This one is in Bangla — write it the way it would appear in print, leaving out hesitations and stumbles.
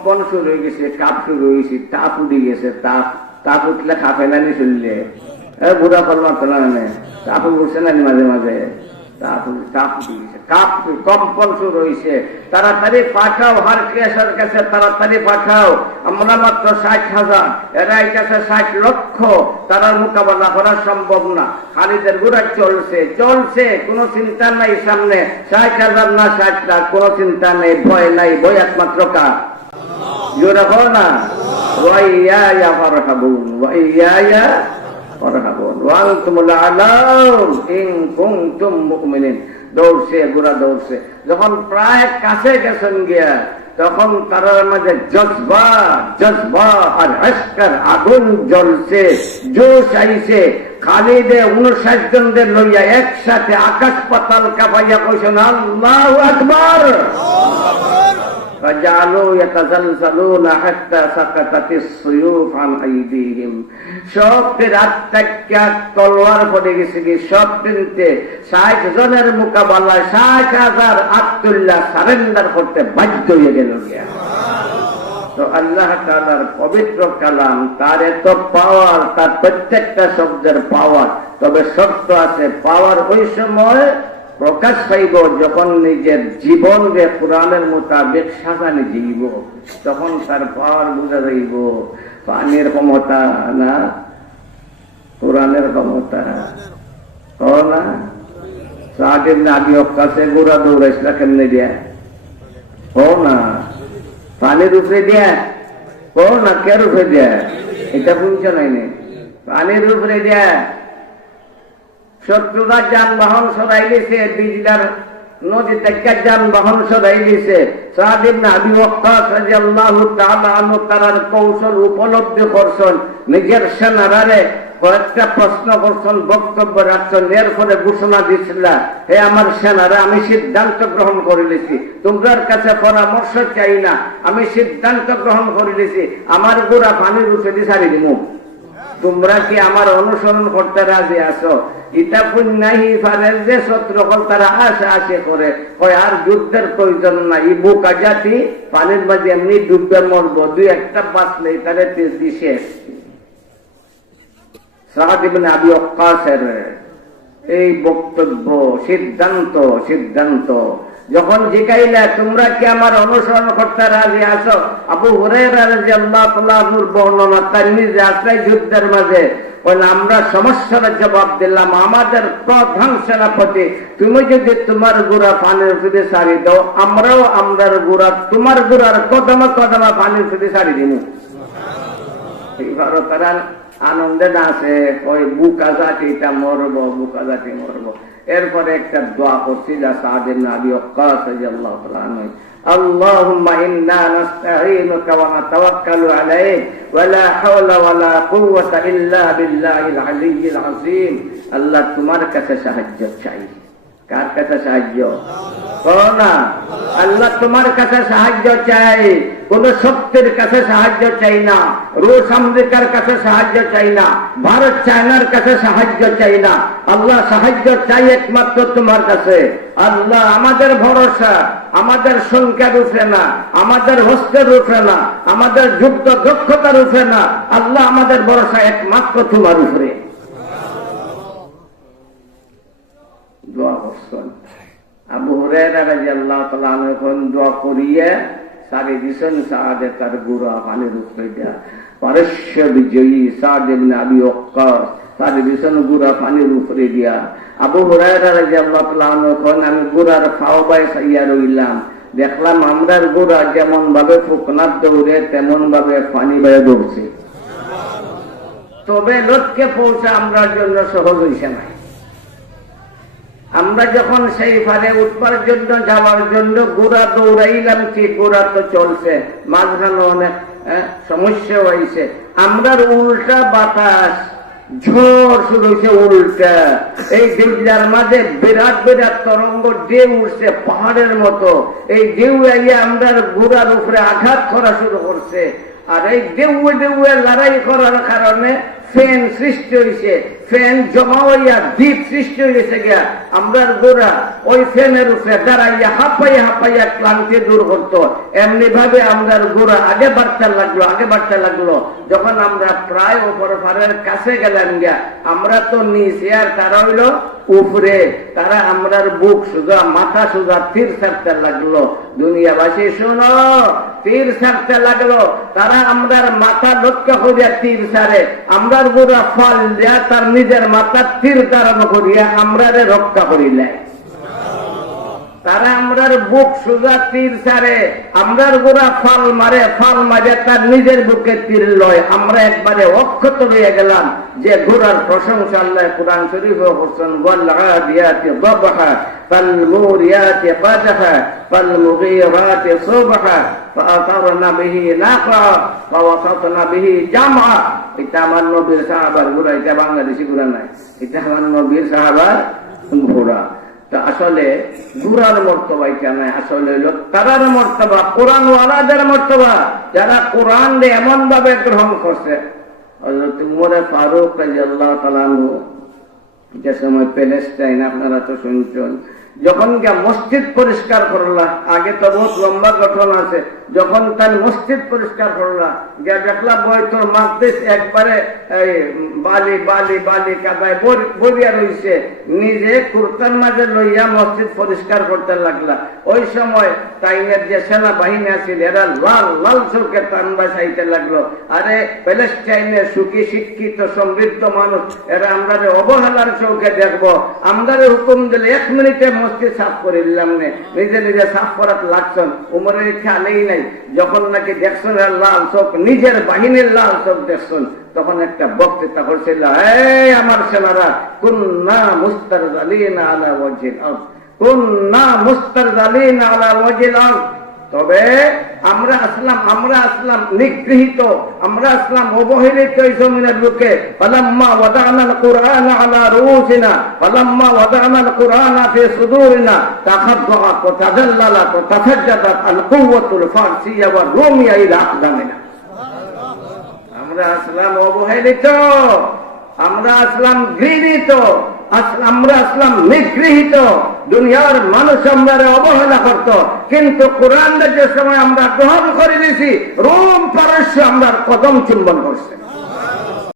কম্পন শুরু হয়ে গেছে, কাপ শুরু হয়েছে, তাপ উঠে গেছে, তাপ উঠলে খাপে নানি শুনলে বুড়া ফল মাত্র না তাপ উঠছে নানি মাঝে মাঝে কম্পন শুরু হয়েছে। তাড়াতাড়ি পাঠাও, হার কেসার কাছে তাড়াতাড়ি পাঠাও। আমরা মাত্র 60,000, এরা কাছে 60 লক্ষ। তারা মোকাবেলা করা সম্ভব না। খালিদের গুড়া চলছে, কোনো চিন্তা নাই। সামনে 60,000 না 60 লাখ, কোনো চিন্তা নেই, ভয় নাই। ভয় একমাত্র কার? জোরে কও না, ওয়াইয়া ফারহাবুন, ওয়াইয়া ফারহাবুন ওয়া আনতুমুল আলাউন ইন কুনতুম মুমিনিন। দৌড়ছে, ঘোড়া দৌড়ছে। যখন প্রায় কাছে গেছেন গিয়া, তখন তার মাঝে জজবা আর আশকার আগুন জ্বলছে, জোশ আইছে। খালিদে 59 জনদের লইয়া একসাথে আকাশ পাতাল কাঁপাইয়া কইছেন আল্লাহু আকবার। فجعلوا يتزلزلون حتى سقطت السيوف عن ايديهم। সবটির আত্মাক্যা তলোয়ার পড়ে গেছে কি সব তিনটে। 60 জনের মোকাবেলায় 60,000 আব্দুল্লাহ সারেন্ডার করতে বাধ্য হয়ে গেল। তো আল্লাহ তাআলার পবিত্র কালাম, তার এত পাওয়ার, তার প্রত্যেকটা শব্দের পাওয়ার। তবে শর্ত আছে, পাওয়ার ওই সময় প্রকাশ পাইব যখন নিজের জীবনকে কোরআনের মোতাবেক সাজানি জীব, তখন তার পাওয়ার বোঝা যাইব। পানির ক্ষমতা না, কোরআনের ক্ষমতা না। সাদ ইবনে আবি ওয়াক্কাসে ঘোড়া দৌড়াইছিল কেমনে দিয়া? না পানির উপরে দিয়া, না কের উপরে দিয়া? এটা বুঝছো নাই? পানির উপরে দিয়া। শত্রুরা যানবাহন সরাই দিয়েছে, বিজলার নদী থেকে যানবাহন সরাই দিয়েছে। সাদ ইবনে আবি ওয়াক্কাস রাদিয়াল্লাহু তাআলা আনহু তার কৌশল উপলব্ধি করছেন। নিজের সেনারারে কয়েকটা প্রশ্ন করছেন, বক্তব্য রাখছেন। এর ফলে ঘোষণা দিচ্ছিল, হে আমার সেনারা, আমি সিদ্ধান্ত গ্রহণ করে নিয়েছি, তোমার কাছে পরামর্শ চাই না। আমি সিদ্ধান্ত গ্রহণ করে নিয়েছি, আমার গোড়া পানির উপরে দিয়ে ছাড়ি দিব। তোমরা কি আমার অনুসরণ করতে রাজি আছো? ইটা পুণ্যাহি ফারের যে শত্রুকল তারা আশে করে কয় আর যুদ্ধের প্রয়োজন নাই। বোকা জাতি পানির মাঝে এমনি ডুববে মরবো, দুই একটা বাঁচলেই তারে তেজ দিছে। সাদ ইবনে আবি ওয়াক্কাসের এই বক্তব্য, সিদ্ধান্ত যখন জিজ্ঞাইলা তোমরা কি আমার অনুসরণ করতে রাজি আছো? আবু হুরায়রা রাদিয়াল্লাহু তাআলা আনহুর বর্ণনা তিরমিজি আছে যুদ্ধের মাঝে। আমরা সমস্যার জবাব দিলাম, আমাদের প্রধান সেনাপতি, তুমি যদি তোমার গোড়া পানির উপরে ছাড়ি দাও, আমরাও আমরার গোড়া তোমার গোড়ার কদমে কদমে পানির উপরে ছাড়ি দিব। এইবার তারা আনন্দে নাচে, কই বুকা জাতিটা মরবো, বুকা জাতি মরবো। এরপরে একটা দোয়া করছি, যা সাদ ইবনে আবি ওয়াক্কাস রাদিয়াল্লাহু তাআলা আনহু, আল্লাহুম্মা ইন্না নাস্তাঈনুকা ওয়া নাতাওয়াক্কালু আলাইক ওয়া লা হাওলা ওয়া লা কুওয়াতা ইল্লা বিল্লাহিল আলিয়্যিল আযীম। আল্লাহ তোমার কাছে সাহায্য চাই। কার কাছে সাহায্য? না, আল্লাহ তোমার কাছে সাহায্য চাই। কোন শক্তির কাছে সাহায্য চাই না, রুশ আমেরিকার কাছে সাহায্য চাই না, ভারত চায়নার কাছে সাহায্য চাই না। আল্লাহ সাহায্য চাই একমাত্র তোমার কাছে। আল্লাহ আমাদের ভরসা আমাদের সংখ্যার উপরে না, আমাদের হস্তের উপরে না, আমাদের যুক্ত দক্ষতার উপরে না। আল্লাহ আমাদের ভরসা একমাত্র তোমার উপরে। দোয়া করছেন আবু হুরায়রা রাদিয়াল্লাহু তাআলা আনহু, দোয়া করিয়ে সারি দিছেন সাদে তার গোড়া পানির উপরে দিয়া। পারস্য বিজয়ী সাদ ইবনে আবি ওয়াক্কাস সারি দিছেন গোড়া পানির উপরে দিয়া। আবু হুরায়রা রাদিয়াল্লাহু তাআলা আনহু, আমি গোড়ার ফাওবায় চাইয়া রইলাম, দেখলাম আমরার গোড়া যেমন ভাবে ফুকনার দৌড়ে তেমন ভাবে পানি বেয়ে দৌড়ছে। তবে লক্ষ্যে পৌঁছা আমরার জন্য সহজ হইছে না। আমরা যখন সেই ফারে উঠবার জন্য যাওয়ার জন্য গোড়া দৌড়াইলাম, কি গোড়া তো চলছে, মাঝখানে অনেক সমস্যা হয়েছে। আমরার উল্টা বাতাস, ঝড় শুরু হয়েছে উল্টা। এই দিল্লার মাঝে বিরাট বিরাট তরঙ্গ ঢেউ উঠছে পাহাড়ের মতো। এই ঢেউ আইয়া আমরার গোড়ার উপরে আঘাত করা শুরু করছে। আর এই ঢেউয়ে লড়াই করার কারণে ফ্যান সৃষ্টি হয়েছে, ফ্যান জমা হইয়া দ্বীপ সৃষ্টি হয়েছে গিয়া আমরার গোড়া ওই ফ্যানের উপরে দাঁড়াইয়া হাঁপাইয়া ক্লান্তি দূর করতো। এমনি ভাবে আমরার গোড়া আগে বাড়তে লাগলো। যখন আমরা প্রায় ওপর পারের কাছে গেলাম গিয়া, আমরা তো নিচে আর তারা হইল উপরে, তারা আমরার বুক সোজা মাথা সোজা তীর ছাড়তে লাগলো। দুনিয়াবাসী শোনো, তীর ছাড়তে লাগলো। তারা আমরার মাথা লক্ষ্য করিয়া তীর ছাড়ে, আমরার গোড়া ফল দেয়া তার নিজের মাথা তীর তাড়ানো করিয়া আমরারে রক্ষা করিলে। তারা আমরার বুক সোজা তীর ছাড়ে, আমরার গোড়া ফাল মারে তার নিজের বুকে তীর লয়। আমরা একবারে অক্ষত হয়ে গেলাম যে গোড়ার প্রশংসা আল্লাহ কুরআন শরীফে করছেন, ওয়াল আদিয়াতি দবহা ফাল মুরিয়াতি কাদহা ফাল মুগীরাতি সুবহা ফাআতারনা বিহি নাকা ফাওয়াসাতনা বিহি জামআ। এটা আমার নবীর সাহাবার ঘোড়া, এটা বাংলাদেশি ঘোড়া নাই, এটা আমার নবীর সাহাবার ঘোড়া। তো আসলে ঘোড়ার মর্তবা এটা নাই, আসলে হইল তারার মর্তবা, কোরআন ওয়ালাদের মর্তবা, যারা কোরআন এমন ভাবে গ্রহণ করছে। হযরত উমর ফারুক রাদিয়াল্লাহু তাআলা আনহু যে সময় প্যালেস্টাইন, আপনারা তো শুনছেন, যখন গিয়া মসজিদ পরিষ্কার করলা, আগে তো বহুত লম্বা ঘটনা আছে, যখন তার মসজিদ পরিষ্কার করলা গিয়া দেখলা বৈতুল মাকদিস একবারে বালি বালি বালি কাদায় ভরিয়া রইছে, নিজে কুর্তার মাঝে লইয়া মসজিদ পরিষ্কার করতে লাগলা। ওই সময় তাইনের যে সেনাবাহিনী আছিল এরা লাল লাল চোখে তানবা চাইতে লাগলো, আরে প্যালেস্টাইনের সুখী শিক্ষিত সমৃদ্ধ মানুষ, এরা আমরা অবহেলার চোখে দেখবো, আমরা হুকুম দিলে 1 মিনিটে মসজিদ সাফ করে দিলাম, নিজে নিজে সাফ করাতে লাগছেন। উমরের খেয়ালেই নাই, যখন নাকি দেখছেন লাল চোখ, নিজের বাহিনীর লাল চোখ দেখছেন, তখন একটা বক্তৃতা করছিল, এই আমার সেনারা, কুন্না মুস্তারজালিনা আলা ওয়াজহিল আরদ, কুন্না মুস্তারজালিনা আলা ওয়াজহিল আরদ। তবে আমরা আসলাম নিগৃহীত, আমরা আসলাম অবহেলিত এই জমিনের বুকে। ফালাম্মা ওয়াদানাল কুরআনা আলা রুউসিনা ফালাম্মা ওয়াদানাল কুরআনা ফি সুদুরিনা তাখাদ্দাআত ওয়া তাযাল্লালাত ওয়া তাফাজ্জাদাত আল কুওয়াতুল ফারসিয়া ওয়া রুমিয়া ইলা আকদামিনা। আমরা আসলাম অবহেলিত, আমরা আসলাম ঘৃণিত, আমরা আসলাম নিগৃহীত। দুনিয়ার মানুষ আমরা অবহেলা করত, কিন্তু কোরআন যে সময় আমরা গ্রহণ করে দিয়েছি, রোম পারস্য আমরা কদম চুম্বন করছে।